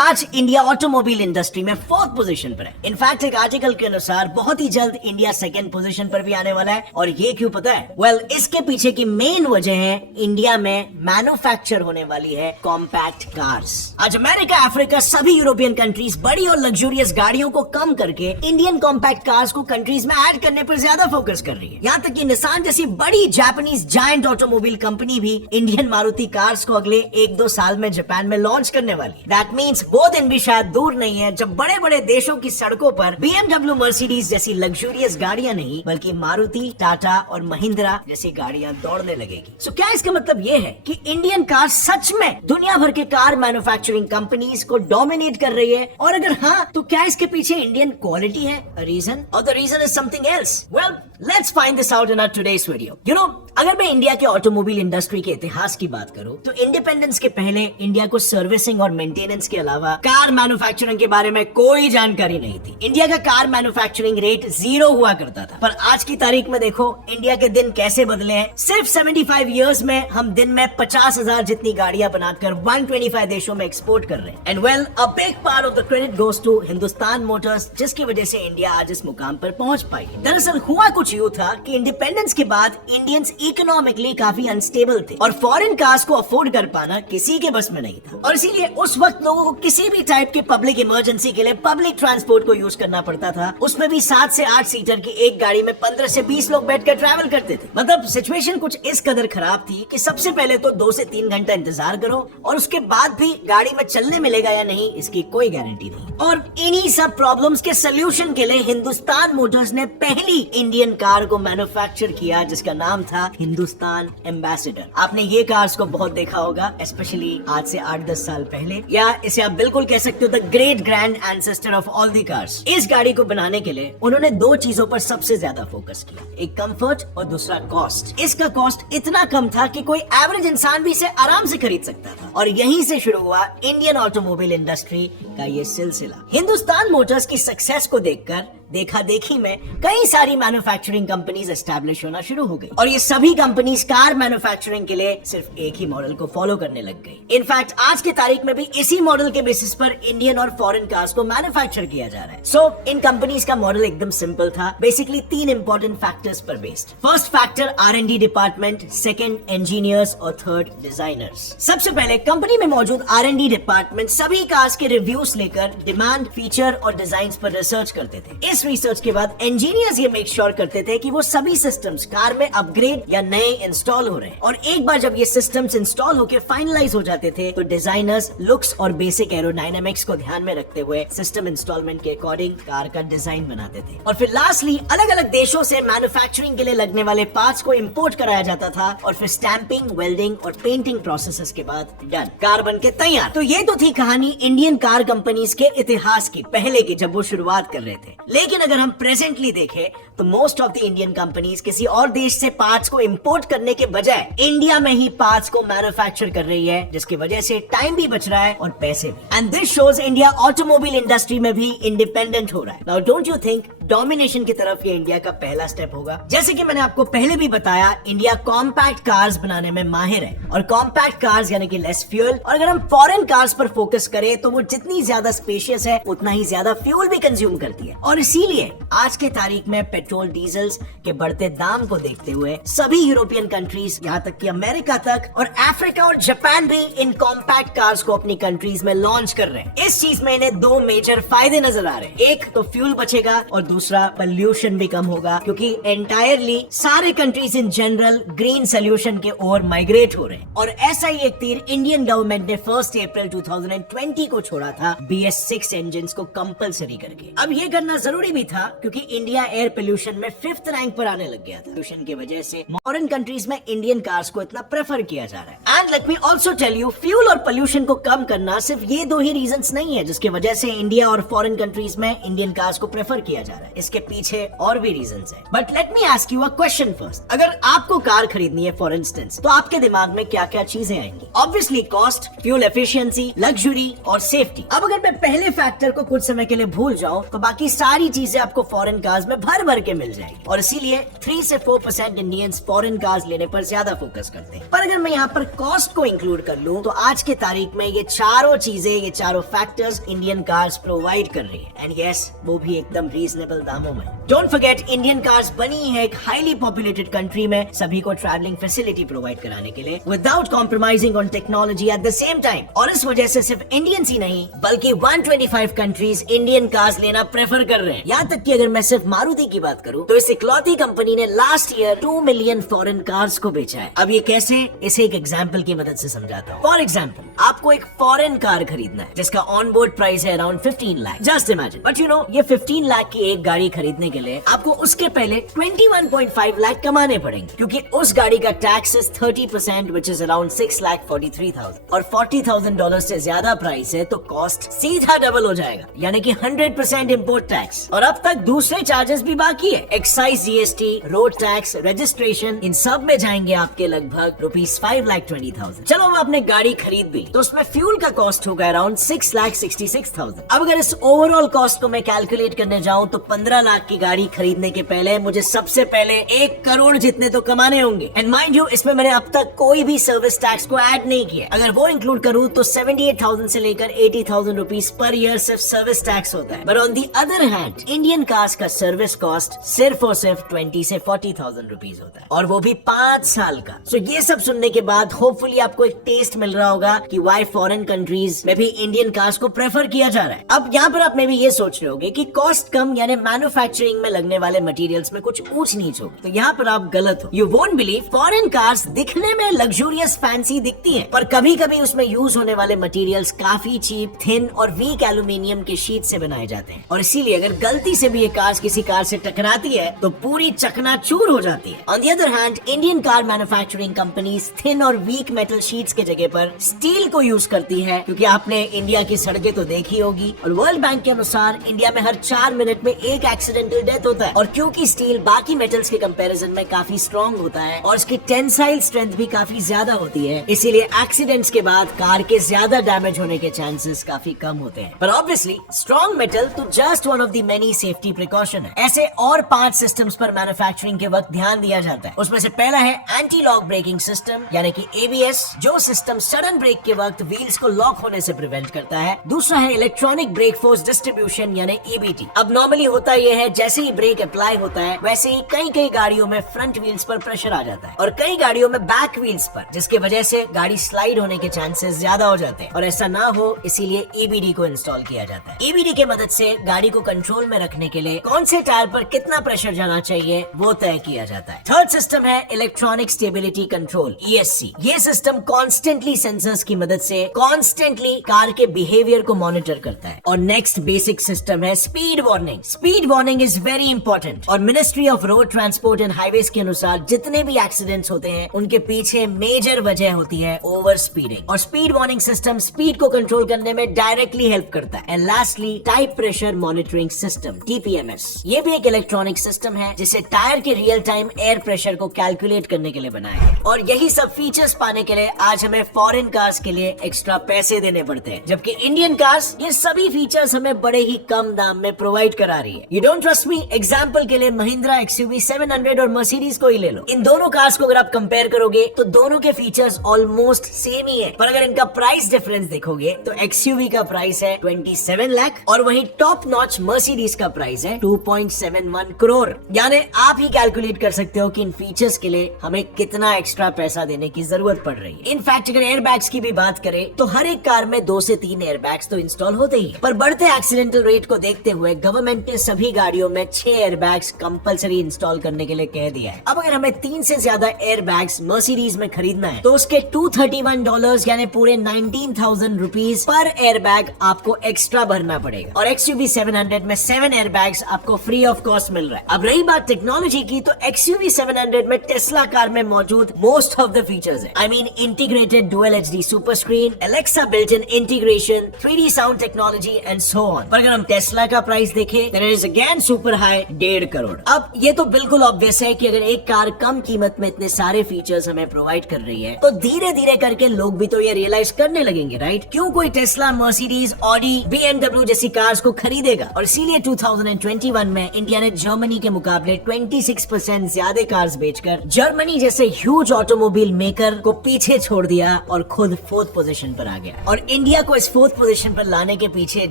आज India automobile industry में 4th position पर है। इनफैक्ट एक आर्टिकल के अनुसार बहुत ही जल्द इंडिया 2nd पोजीशन पर भी आने वाला है। और ये क्यों पता है? इसके पीछे की मेन वजह है इंडिया में मैन्युफैक्चर होने वाली है कॉम्पैक्ट कार्स। आज अमेरिका, अफ्रीका, सभी यूरोपियन कंट्रीज बड़ी और लग्जूरियस गाड़ियों को कम करके इंडियन कॉम्पैक्ट कार्स को कंट्रीज में ऐड करने पर ज्यादा फोकस कर रही है। यहाँ तक कि निसान जैसी बड़ी जापानीज जायंट ऑटोमोबाइल कंपनी भी इंडियन मारुति कार्स को अगले 1-2 साल में जापान में लॉन्च करने वाली है। दैट मीन्स वो दिन भी शायद दूर नहीं है जब बड़े बड़े देशों की सड़कों पर BMW, मर्सिडीज जैसी लग्जूरियस गाड़ियां नहीं बल्कि मारुति, टाटा और महिंद्रा जैसी गाड़ियां दौड़ने लगेगी। सो क्या इसका मतलब ये है कि इंडियन कार सच में दुनिया भर के कार मैन्युफैक्चरिंग कंपनीज को डोमिनेट कर रही है? और अगर हाँ, तो क्या इसके पीछे इंडियन क्वालिटी है रीजन, और the reason is something else? Well, let's find this out in our today's video. अगर मैं इंडिया के ऑटोमोबाइल इंडस्ट्री के इतिहास की बात करूं तो इंडिपेंडेंस के पहले इंडिया को सर्विसिंग और मेंटेनेंस के अलावा कार मैन्युफैक्चरिंग के बारे में कोई जानकारी नहीं थी। इंडिया का कार मैन्युफैक्चरिंग रेट 0 हुआ करता था। पर आज की तारीख में देखो इंडिया के दिन कैसे बदले हैं। सिर्फ 75 इयर्स में हम दिन में 50,000 जितनी गाड़ियां बनाकर 125 देशों में एक्सपोर्ट कर रहे हैं। And well, a big part of the credit goes to Hindustan Motors, जिसकी वजह से इंडिया आज इस मुकाम पर पहुंच पाई। दरअसल हुआ कुछ यूं था कि इंडिपेंडेंस के बाद इंडियंस इकोनॉमिकली काफी अनस्टेबल थे और फॉरेन कार्स को अफोर्ड कर पाना किसी के बस में नहीं था। और इसीलिए उस वक्त लोगों को किसी भी टाइप के पब्लिक इमरजेंसी के लिए पब्लिक ट्रांसपोर्ट को यूज करना पड़ता था। उसमें भी 7 से 8 सीटर की एक गाड़ी में 15 से 20 लोग बैठकर ट्रैवल करते थे। मतलब सिचुएशन कुछ इस कदर खराब थी कि सबसे पहले तो 2 से 3 घंटा इंतजार करो और उसके बाद भी गाड़ी में चलने मिलेगा या नहीं इसकी कोई गारंटी नहीं। और इन्हीं सब प्रॉब्लम्स के सोल्यूशन के लिए हिंदुस्तान मोटर्स ने पहली इंडियन कार को मैन्युफैक्चर किया जिसका नाम था हिंदुस्तान एम्बेसडर। आपने ये कार्स को बहुत देखा होगा, स्पेशली आज से 8-10 साल पहले, या इसे आप बिल्कुल कह सकते हो the great grand ancestor of all the cars. इस गाड़ी को बनाने के लिए उन्होंने 2 चीजों पर सबसे ज्यादा फोकस किया, एक कंफर्ट और दूसरा कॉस्ट। इसका कॉस्ट इतना कम था कि कोई एवरेज इंसान भी इसे आराम से खरीद सकता था। और यहीं से शुरू हुआ इंडियन ऑटोमोबाइल इंडस्ट्री का ये सिलसिला। हिंदुस्तान मोटर्स की सक्सेस को देखकर देखा देखी में कई सारी मैन्युफैक्चरिंग कंपनीज एस्टैब्लिश होना शुरू हो गई और ये सभी कंपनीज कार मैन्युफैक्चरिंग के लिए सिर्फ एक ही मॉडल को फॉलो करने लग गई। इनफैक्ट आज की तारीख में भी इसी मॉडल के बेसिस पर इंडियन और फॉरेन कार्स को मैन्युफैक्चर किया जा रहा है। सो इन कंपनीज का मॉडल एकदम सिंपल था, बेसिकली 3 इंपॉर्टेंट फैक्टर्स पर based. First factor R&D department, second engineers और थर्ड डिजाइनर्स। सबसे पहले कंपनी में मौजूद R&D डिपार्टमेंट सभी कार्स के रिव्यूज लेकर डिमांड, फीचर और डिजाइन पर रिसर्च करते थे। इस रिसर्च के बाद इंजीनियर्स ये मेक श्योर करते थे कि वो सभी सिस्टम्स कार में अपग्रेड या नए इंस्टॉल हो रहे हैं। और एक बार जब ये सिस्टम्स इंस्टॉल होकर फाइनलाइज हो जाते थे तो डिजाइनर्स लुक्स और बेसिक एरोडायनामिक्स को ध्यान में रखते हुए सिस्टम इंस्टॉलमेंट के अकॉर्डिंग कार का डिजाइन बनाते थे। और फिर लास्टली अलग अलग देशों से मैन्युफैक्चरिंग के लिए लगने वाले पार्ट्स को इंपोर्ट कराया जाता था और फिर स्टैंपिंग, वेल्डिंग और पेंटिंग प्रोसेसेस के बाद डन, कार बन के तैयार। तो ये तो थी कहानी इंडियन कार कंपनीज के इतिहास की, पहले की, जब वो शुरुआत कर रहे थे। लेकिन अगर हम प्रेजेंटली देखें तो most of the Indian companies किसी और देश से पार्ट्स को इंपोर्ट करने के बजाय इंडिया में ही पार्ट्स को मैन्युफैक्चर कर रही है, जिसकी वजह से टाइम भी बच रहा है और पैसे भी। And this shows India automobile industry में भी इंडिपेंडेंट हो रहा है। Now don't you think domination की तरफ ये इंडिया का पहला स्टेप होगा? जैसे कि मैंने आपको पहले भी बताया, इंडिया कॉम्पैक्ट कार्स बनाने में माहिर है और कॉम्पैक्ट कार्स यानी कि लेस फ्यूल। और अगर हम फॉरेन कार्स पर फोकस करें तो वो जितनी ज्यादा स्पेशियस है उतना ही ज्यादा फ्यूल भी कंज्यूम करती है। और इसीलिए आज के तारीख में पेट्रोल डीजल्स के बढ़ते दाम को देखते हुए सभी यूरोपियन कंट्रीज, यहाँ तक कि अमेरिका तक और अफ्रीका और जापान भी इन कॉम्पैक्ट कार्स को अपनी कंट्रीज में लॉन्च कर रहे हैं। इस चीज में इन्हें 2 मेजर फायदे नजर आ रहे हैं। एक तो फ्यूल बचेगा और दूसरा पोल्यूशन भी कम होगा, क्योंकि एंटायरली सारे countries in general green solution के ओर माइग्रेट हो रहे हैं। और ऐसा ही एक तीर इंडियन गवर्नमेंट ने 1 अप्रैल 2020 को छोड़ा था BS6 इंजन को कंपलसरी करके। अब ये करना जरूरी भी था क्योंकि इंडिया एयर पोल्यूशन में 5th रैंक पर आने लग गया था। पोल्यूशन की वजह से फॉरेन कंट्रीज में इंडियन कार्स को इतना प्रेफर किया जा रहा है। And let me also tell you, fuel और पोल्यूशन को कम करना सिर्फ ये 2 ही रीजंस नहीं है जिसकी वजह से इंडिया और फॉरेन कंट्रीज में इंडियन कार्स को प्रेफर किया जा रहा है। इसके पीछे और भी रीजंस है। But let me ask you a question first. अगर आपको कार खरीदनी है फॉर इंस्टेंस, तो आपके दिमाग में क्या क्या चीजें आएंगी? Obviously cost, fuel efficiency, luxury और सेफ्टी। अब अगर मैं पहले फैक्टर को कुछ समय के लिए भूल जाऊं तो बाकी सारी चीजें आपको फॉरेन कार्स में भर भर के मिल जाएगी और इसीलिए 3 से 4% इंडियंस फॉरेन कार्स लेने पर ज्यादा फोकस करते हैं। पर अगर मैं यहाँ पर कॉस्ट को इंक्लूड कर लूँ तो आज के तारीख में ये चारों चीजें, ये चारों फैक्टर्स इंडियन कार्स प्रोवाइड कर रही है एंड यस, वो भी एकदम रीजनेबल दामों में। डोंट फॉरगेट, इंडियन कार्स बनी है एक हाईली पॉपुलेटेड कंट्री में सभी को ट्रैवलिंग फैसिलिटी प्रोवाइड कराने के लिए without compromising on technology at the same time. और इस वजह से सिर्फ इंडियंस ही नहीं बल्कि 125 कंट्रीज इंडियन कार्स लेना प्रेफर कर रहे हैं। यहाँ तक कि अगर मैं सिर्फ मारुति की बात करूँ तो इस इकलौती कंपनी ने last year 2 million foreign cars को बेचा है। अब ये कैसे, इसे एक एग्जाम्पल की मदद से समझाता हूँ। फॉर एग्जाम्पल, आपको एक फॉरेन कार खरीदना है जिसका ऑन बोर्ड प्राइस है around 15 lakh. Just imagine, but you know, ये 15 लाख की एक गाड़ी खरीदने के लिए आपको उसके पहले 21.5 लाख कमाने पड़ेंगे, क्योंकि उस गाड़ी का tax is 30% which is around 6,43,000 और $40,000 से ज्यादा प्राइस है तो कॉस्ट सीधा डबल हो जाएगा, यानी कि 100% इम्पोर्ट टैक्स। और अब तक दूसरे चार्जेस भी बाकी है, excise, GST, road tax, registration, इन सब में जाएंगे आपके लगभग ₹5,20,000। चलो अब आपने गाड़ी खरीद भी तो उसमें फ्यूल का कॉस्ट होगा अराउंड 6,66,000। अब अगर इस ओवरऑल कॉस्ट को मैं कैलकुलेट करने जाऊं तो 15 लाख की गाड़ी खरीदने के पहले मुझे सबसे पहले 1 करोड़ जितने तो कमाने होंगे। एंड माइंड यू, इसमें मैंने अब तक कोई भी सर्विस टैक्स को ऐड नहीं किया। अगर वो इंक्लूड करूं तो 78,000 से लेकर 80,000 रुपीज पर ईयर सिर्फ सर्विस टैक्स होता है। But on the other hand, Indian cars का सर्विस कॉस्ट सिर्फ और सिर्फ 20 से 40,000 रुपीज होता है, और वो भी 5 साल का। सो ये सब सुनने के बाद होपफुली आपको एक टेस्ट मिल रहा होगा कि व्हाई फॉरेन कंट्रीज में भी इंडियन कार्स को प्रेफर किया जा रहा है। अब यहाँ पर आप में भी ये सोच रहे होंगे कि कॉस्ट कम यानी मैन्युफैक्चरिंग में लगने वाले मटेरियल्स में कुछ ऊंच नीच होगी, तो यहाँ पर आप गलत हो। You won't believe, foreign cars दिखने में लग्जूरियस फैंसी दिखती हैं, पर कभी कभी उसमें यूज होने वाले मटेरियल्स काफी चीप, थिन और वीक एल्यूमिनियम के शीट से बनाए जाते हैं, और इसीलिए अगर गलती से भी ये कार किसी कार से टकराती है तो पूरी चकनाचूर हो जाती है। On the other hand, Indian car manufacturing companies thin और वीक मेटल शीट्स के जगह पर स्टील को यूज करती है, क्योंकि आपने इंडिया की सड़कें तो देखी होगी और वर्ल्ड बैंक के अनुसार इंडिया में हर 4 मिनट में एक एक्सीडेंटल डेथ होता है। और क्योंकि स्टील बाकी मेटल्स के कंपैरिजन में काफी स्ट्रॉन्ग होता है और इसकी टेंसाइल स्ट्रेंथ भी काफी ज्यादा होती है, इसीलिए एक्सीडेंट्स के बाद कार के ज्यादा डैमेज होने के चांसेस काफी कम होते हैं। पर ऑब्वियसली स्ट्रॉन्ग मेटल तो just one of the many safety precaution है। ऐसे और 5 सिस्टम्स पर मैन्युफैक्चरिंग के वक्त ध्यान दिया जाता है। उसमें से पहला है एंटी लॉक ब्रेकिंग सिस्टम यानी कि ABS, जो सिस्टम सडन ब्रेक के वक्त व्हील्स को लॉक होने से प्रिवेंट करता है। दूसरा है इलेक्ट्रॉनिक ब्रेक फोर्स डिस्ट्रीब्यूशन यानी EBD। अब नॉर्मली होता यह है, जैसे ही ब्रेक अप्लाई होता है वैसे ही कई गाड़ियों में फ्रंट व्हील्स पर प्रेशर आ जाता है और कई गाड़ियों में बैक व्हील्स पर, जिसकी वजह से गाड़ी स्लाइड होने के चांसेस ज्यादा हो जाते हैं, और ऐसा ना हो इसीलिए EBD को इंस्टॉल किया जाता है। EBD के मदद से गाड़ी को कंट्रोल में रखने के लिए कौन से टायर पर कितना प्रेशर जाना चाहिए वो तय किया जाता है। थर्ड सिस्टम है इलेक्ट्रॉनिक स्टेबिलिटी कंट्रोल ESC। ये सिस्टम कॉन्स्टेंटली सेंसर्स की मदद से कॉन्स्टेंटली कार के बिहेवियर को मॉनिटर करता है। और नेक्स्ट बेसिक सिस्टम है speed warning. Speed warning is very important, और ministry of road transport and highways के अनुसार जितने भी एक्सीडेंट्स होते हैं उनके पीछे मेजर वजह होती है ओवर स्पीडिंग, और स्पीड वार्निंग सिस्टम स्पीड को कंट्रोल करने में डायरेक्टली हेल्प करता है। And lastly type pressure monitoring system TPMS। ये भी एक इलेक्ट्रॉनिक सिस्टम है जिसे टायर के रियल टाइम एयर प्रेशर को कैलकुलेट करने के लिए बनाया है। और यही सब फीचर्स पाने के लिए आज हमें फॉरेन कार्स के लिए एक्स्ट्रा पैसे देने पड़ते हैं, जबकि इंडियन कार्स ये सभी फीचर्स हमें बड़े ही कम दाम में प्रोवाइड करा रही है। You don't trust me? Example के लिए महिंद्रा XUV 700 और मर्सिडीज को ही ले लो। इन दोनों कार्स को अगर आप कंपेयर करोगे तो दोनों के फीचर्स ऑलमोस्ट सेम ही है, पर अगर इनका प्राइस डिफरेंस देखोगे तो XUV का प्राइस है 27 लाख और वही टॉप नॉच मर्सिडीज का प्राइस है 2.71 करोड़। यानी आप ही कैलकुलेट कर सकते हो कि इन फीचर्स के लिए हमें कितना एक्स्ट्रा पैसा देने की जरूरत पड़ रही है। इनफैक्ट अगर एयरबैग्स की भी बात करें तो हर एक कार में 2 से 3 एयरबैग्स तो इंस्टॉल होते ही, पर बढ़ते एक्सीडेंटल रेट को देखते हुए गवर्नमेंट ने सभी गाड़ियों में 6 एयरबैग्स कंपलसरी इंस्टॉल करने के लिए कह दिया है। अब अगर हमें 3 से ज्यादा एयरबैग्स मर्सिडीज में खरीदना है तो उसके $231 यानी पूरे 19,000 रुपीज पर एयरबैग आपको एक्स्ट्रा भरना पड़ेगा, और XUV 700 में 7 एयरबैग्स आपको फ्री ऑफ कॉस्ट मिल रहा है। अब रही बात टेक्नोलॉजी की, तो XUV 700 में टेस्ला कार में मौजूद मोस्ट ऑफ द फीचर्स है। I mean integrated dual HD super screen, Alexa built in integration, 3D sound technology and so on. पर अगर हम टेस्ला का प्राइस देखें then it is again super high, 1.5 crore. अब ये तो बिल्कुल ऑब्वियस है कि अगर एक कार कम कीमत में इतने सारे फीचर्स हमें प्रोवाइड कर रही है तो धीरे धीरे करके लोग भी तो ये रियलाइज करने लगेंगे, राइट? क्यों कोई टेस्ला, मर्सिडीज, ऑडी, BMW जैसी कार्स को खरीदेगा, और इसीलिए के 2021 में इंडिया ने जर्मनी के मुकाबले 26% ज्यादा कार्स बेचकर जर्मनी जैसे ह्यूज ऑटोमोबाइल मेकर को पीछे छोड़ दिया और खुद 4th पोजीशन पर आ गया। और इंडिया को इस 4th पोजीशन पर लाने के पीछे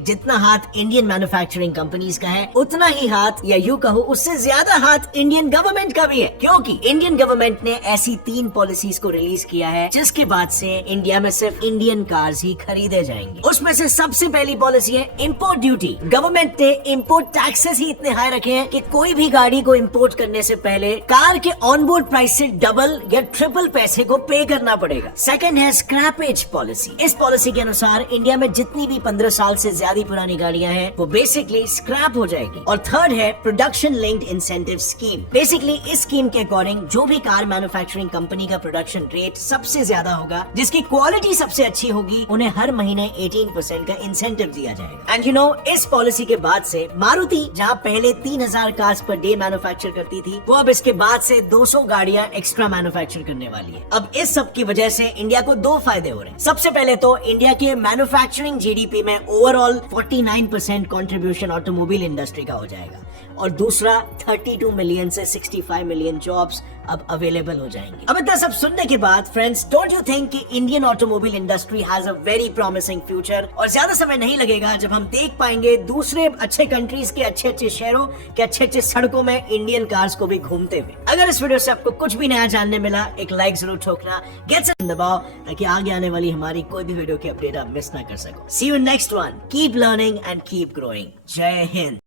जितना हाथ इंडियन मैन्युफैक्चरिंग कंपनीज का है, उतना ही हाथ या यूं कहूं उससे ज्यादा हाथ इंडियन गवर्नमेंट का भी है, क्योंकि इंडियन गवर्नमेंट ने ऐसी 3 पॉलिसीज को रिलीज किया है जिसके बाद से इंडिया में सिर्फ इंडियन कार्स ही खरीदे जाएंगे। उसमें से सबसे पहली पॉलिसी है इंपोर्ट ड्यूटी। गवर्नमेंट ने इंपोर्ट टैक्सेस ही इतने हाई रखे हैं कि कोई भी गाड़ी को इंपोर्ट करने से पहले कार के ऑनबोर्ड प्राइस से डबल या ट्रिपल पैसे को पे करना पड़ेगा। सेकंड है स्क्रैपेज पॉलिसी। इस पॉलिसी के अनुसार इंडिया में जितनी भी 15 साल से ज्यादा पुरानी गाड़ियां हैं वो बेसिकली स्क्रैप हो जाएगी। और थर्ड है production linked incentive scheme. Basically इस स्कीम के अकॉर्डिंग जो भी कार मैन्युफैक्चरिंग कंपनी का प्रोडक्शन रेट सबसे ज्यादा होगा, जिसकी क्वालिटी सबसे अच्छी होगी, उन्हें हर महीने 18% का इंसेंटिव दिया जाएगा। एंड यू नो, इस पॉलिसी के बाद से मारुति जहां पहले 3000 कार्स पर डे मैन्युफैक्चर करती थी, वो अब इसके बाद से 200 गाड़ियां एक्स्ट्रा मैन्युफैक्चर करने वाली है। अब इस सब की वजह से इंडिया को 2 फायदे हो रहे हैं। सबसे पहले तो इंडिया के मैन्युफैक्चरिंग जीडीपी में ओवरऑल 49% कंट्रीब्यूशन ऑटोमोबाइल इंडस्ट्री का हो जाएगा, और दूसरा 32 मिलियन से 65 मिलियन जॉब्स अब अवेलेबल हो जाएंगे। अब इतना सब सुनने के बाद फ्रेंड्स, डोंट यू थिंक कि Indian automobile industry has a very promising future? और ज्यादा समय नहीं लगेगा जब हम देख पाएंगे दूसरे अच्छे कंट्रीज के अच्छे शहरों के अच्छे सड़कों में इंडियन कार्स को भी घूमते हुए। अगर इस वीडियो से आपको कुछ भी नया जानने मिला, एक लाइक जरूर ठोकना, गेट से दबाओ ताकि आगे आने वाली हमारी कोई भी वीडियो की अपडेट आप मिस ना कर सको। See you next one. Keep learning and keep growing. जय हिंद।